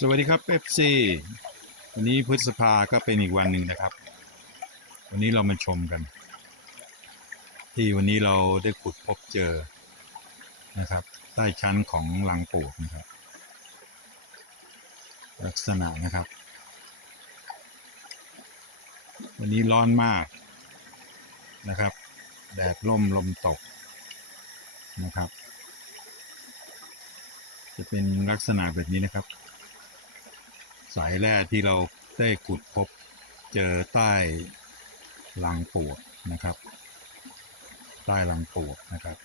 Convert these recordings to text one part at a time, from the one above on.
สวัสดีครับ FC วันนี้พฤษภาก็เป็นอีกวันหนึ่งนะครับ วันนี้เรามาชมกัน ที่วันนี้เราได้ขุดพบเจอนะครับ ใต้ชั้นของรังปูกนะครับ ลักษณะนะครับ วันนี้ร้อนมากนะครับ แดดล่มลมตกนะครับจะเป็นลักษณะแบบนี้นะครับ สายแร่ที่เราได้ขุดพบเจอใต้รังปวกนะครับ ใต้รังปวกนะครับ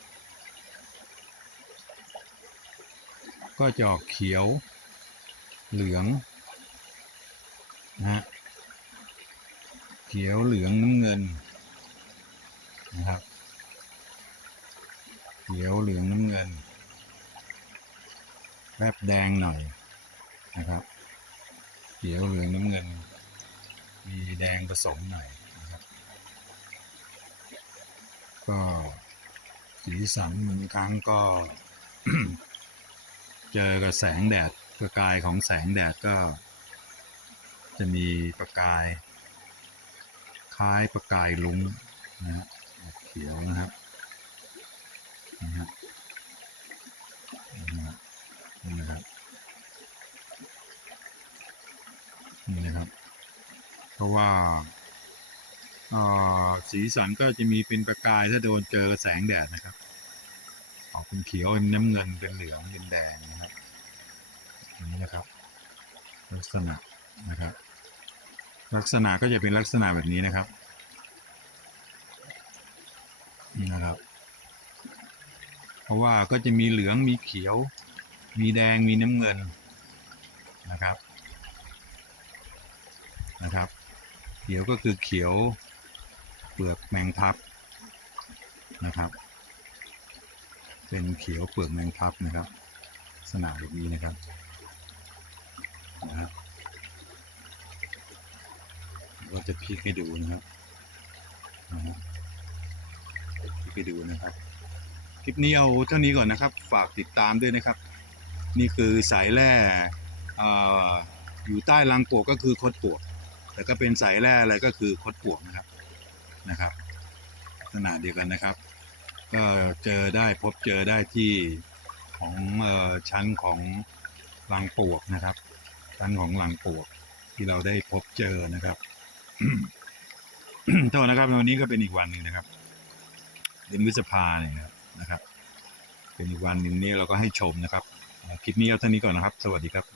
ก็จะออกเขียว เหลืองนะฮะเขียวเหลืองน้ำเงินนะครับเขียวเหลืองน้ำเงินแวบแดงหน่อยนะครับ เขียวเหลืองน้ำเงิน มีแดงผสมหน่อยนะครับ ก็สีสันบางครั้งก็ เจอกับแสงแดดประกายของแสงแดดก็ จะมีประกาย คล้ายประกายลุ้งนะฮะเขียวนะครับนะฮะนะฮะนี่นะครับ นี่นะครับ เพราะว่าสีสันก็จะมีเป็นประกายถ้าโดนเจอแสงแดดนะครับออกเป็นเขียวเป็นน้ำเงินเป็นเหลืองเป็นแดงนะครับอย่างนี้นะครับ ลักษณะนะครับ ลักษณะก็จะเป็นลักษณะแบบนี้นะครับนี่นะครับ เพราะว่าก็จะมีเหลืองมีเขียว มีแดงมีน้ำเงินนะครับ นะครับ เขียวก็คือเขียวเปลือกแมงทับนะครับ เป็นเขียวเปลือกแมงทับนะครับลักษณะแบบนี้นะครับนะครับก็จะพลิกให้ดูนะครับนะครับพลิกให้ดูนะครับคลิปนี้เอาเท่านี้ก่อนนะครับ ฝากติดตามด้วยนะครับ นี่คือสายแร่ออยู่ใต้รังปลวกก็คือคดปลวก แต่ก็เป็นสายแร่อะไรก็คือคดปวกนะครับนะครับขนาดเดียวกันนะครับ ก็เจอได้พบเจอได้ที่ของออชั้นของรังปวกนะครับ ชั้นของรังปวกที่เราได้พบเจอนะครับเท่านะครับวันนี้ก็เป็นอีกวันหนึ่งนะครับเดือนพฤษภาเนี่ยนะครับ เป็นอีกวันหนึ่งนี่เราก็ให้ชมนะครับ คลิปนี้เอาเท่านี้ก่อนนะครับ สวัสดีครับ